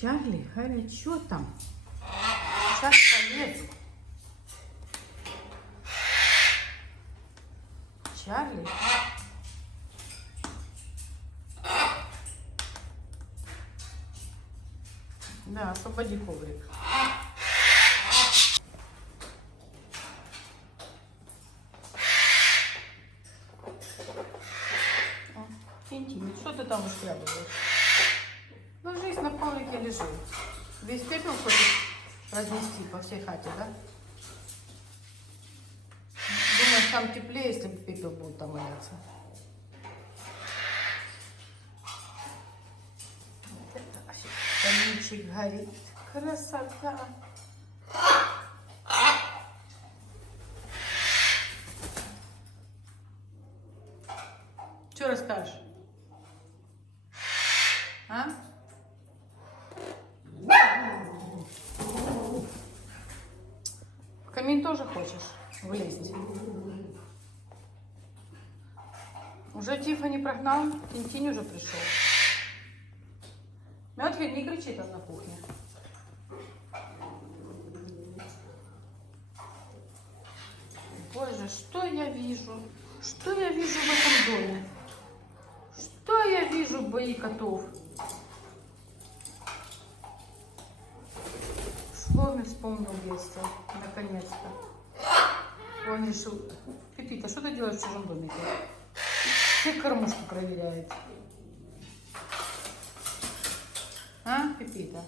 Чарли, горячо там. Сейчас полезу. Чарли. Да, освободи коврик. Тинтин, что ты там ушкрябываешь? Ложись на коврике, лежи. Весь пепел хочешь разнести по всей хате, да? Думаешь, там теплее, если пепел будет там валяться? Вот это вообще каминчик горит. Красота. Что расскажешь? А? В камин тоже хочешь влезть? Уже Тиффани прогнал, Тинтинь уже пришел. Мётвин не кричит там на кухне. Боже, что я вижу? Что я вижу в этом доме? Что я вижу в бои котов? Шломи вспомнил детство, наконец-то. Он решил... Пипита, что ты делаешь в чужом домике? Все кормушку проверяет. А, Пипита?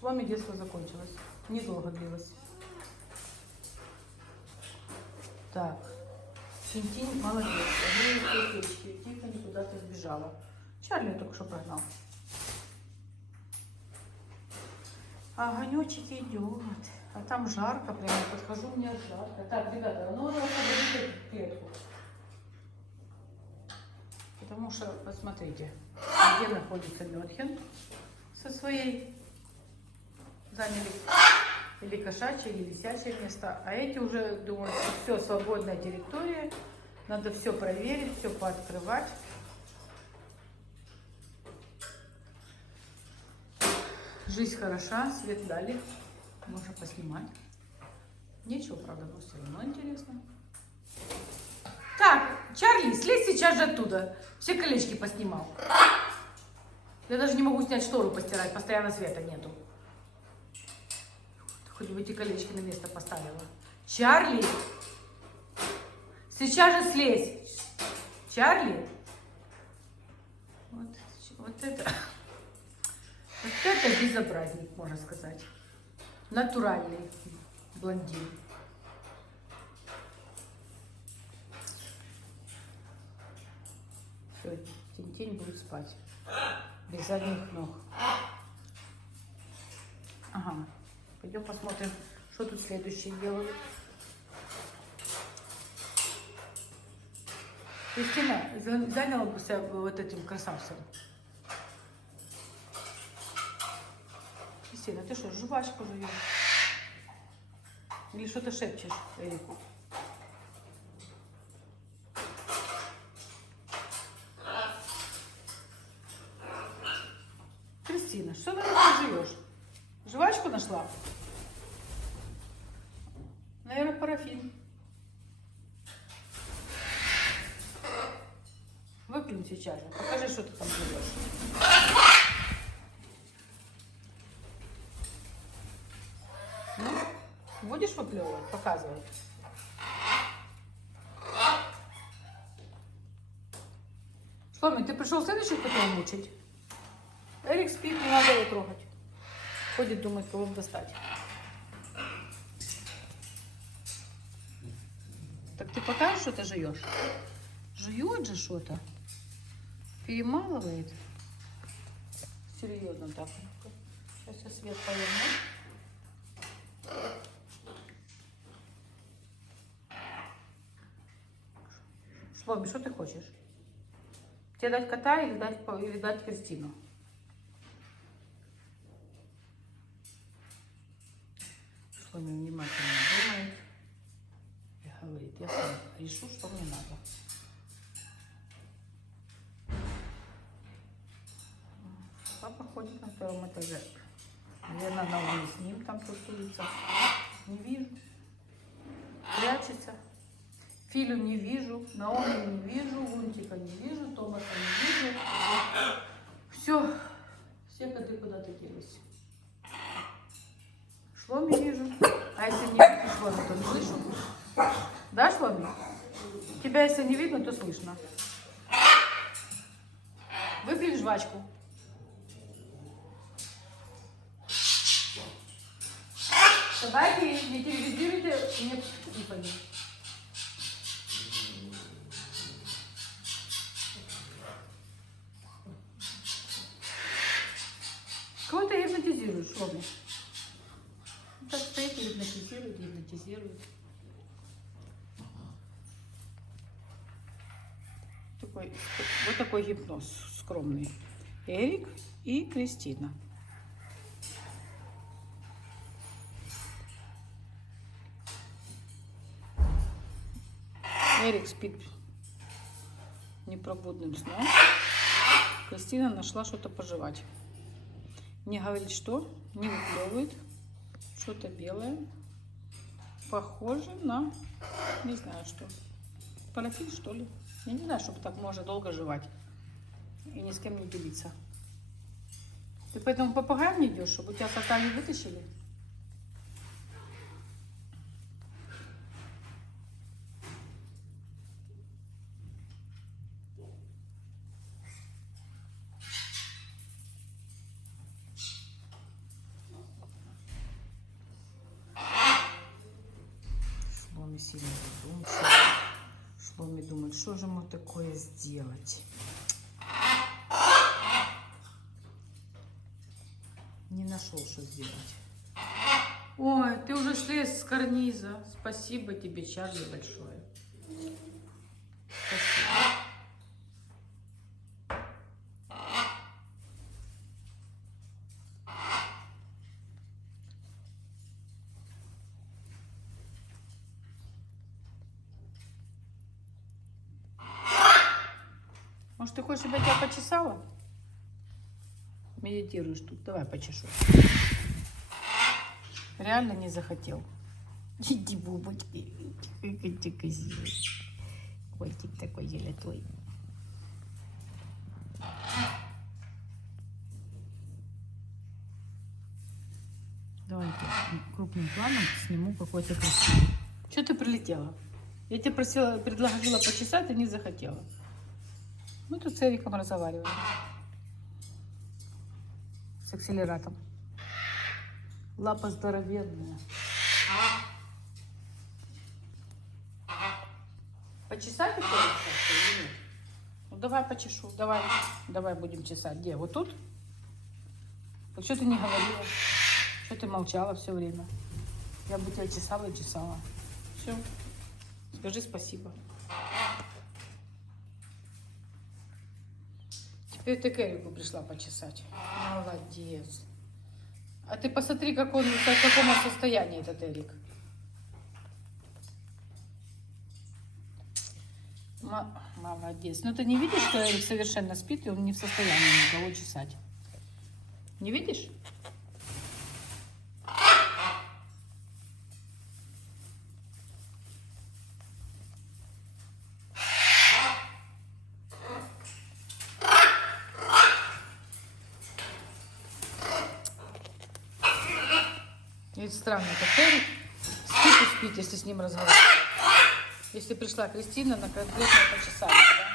Шломи детство закончилось. Недолго длилось. Так. Тинтинь молодец. Тиффани куда-то сбежала. Чарли я только что прогнал. А огонечек идет. А там жарко, прямо подхожу, мне жарко. Так, ребята, ну надо освободить эту клетку. Потому что, посмотрите, где находится Мётхен со своей. Заняли или кошачье, или висячее место. А эти уже думают, что все, свободная территория. Надо все проверить, все пооткрывать. Жизнь хороша, свет дали. Можно поснимать. Нечего, правда, но все равно интересно. Так, Чарли, слезь сейчас же оттуда. Все колечки поснимал. Я даже не могу снять штору постирать, постоянно света нету. Хоть бы эти колечки на место поставила. Чарли! Сейчас же слезь! Чарли! Вот это безобразник, можно сказать. Натуральный блондин. Все, Тинтинь будет спать. Без задних ног. Ага. Пойдем посмотрим, что тут следующее делают. Кристина заняла бы себя вот этим красавцем. Кристина, ты что, жвачку жуешь? Или что-то шепчешь Эрику? Кристина, что ты жуешь? Жвачку нашла? Наверное, парафин. Выплюнь сейчас же. Покажи, что ты там живешь. Ну, будешь выплевывать? Показывай. Шломи, ты пришел следующих котов мучить? Эрик спит, не надо его трогать. Ходит, думает, кого достать. Так ты покажешь, что ты жуешь? Жует же что-то. Перемалывает. Серьезно так. Сейчас я свет поверну. Шломи, что ты хочешь? Тебе дать кота или дать Кристину? Шломи внимательно думает и говорит: Я сам решу, что мне надо. Папа ходит на втором этаже. Лена на углу с ним там тусуется. Не вижу. Прячется. Филю не вижу, Наоми не вижу, Лунтика не вижу, Томаса не вижу. Все. Все коты куда-то делись. Шломи вижу. А если не видно Шломи, то не слышу. Да, Шломи? Тебя если не видно, то слышно. Выпили жвачку. Давайте, не телевизируйте, нет, не пойду. Кого ты гипнотизируешь, Шломи? Так стоит и гипнотизирует, гипнотизирует. Вот такой гипноз скромный. Эрик и Кристина. Эрик спит непробудным сном. Кристина нашла что-то пожевать. Не говорит, что, не выплевывает. Что-то белое. Похоже на, не знаю что, парафин, что ли. Я не знаю, чтобы так можно долго жевать и ни с кем не делиться. Ты поэтому попугаем не идешь, чтобы у тебя кота не вытащили? Шломи сильно задумчиво. Шломи думает, что же ему такое сделать. Не нашел, что сделать. Ой, ты уже слез с карниза. Спасибо тебе, Чарли, большое. Спасибо. Может, ты хочешь, чтобы я тебя почесала? Медитируешь тут. Давай почешу. Реально не захотел. Иди, бубочки. Какой ты красивый. Котик такой золотой. Давайте крупным планом сниму какой-то красивый. Что ты прилетела? Я тебе просила, предложила почесать, ты не захотела. Мы тут с Эриком разговариваем. С акселератом. Лапа здоровенная. Почесать это или нет? Ну давай почешу. Давай будем чесать. Где? Вот тут? Вот что ты не говорила? Что ты молчала все время? Я бы тебя чесала и чесала. Все. Скажи спасибо. Теперь ты к Эрику пришла почесать. Молодец. А ты посмотри, в каком он состоянии этот Эрик. Молодец. Ну ты не видишь, что Эрик совершенно спит, и он не в состоянии никого чесать? Не видишь? Ведь странно, как Эрик спит и спит, если с ним разговаривать. Если пришла Кристина на конкретное почесание, да?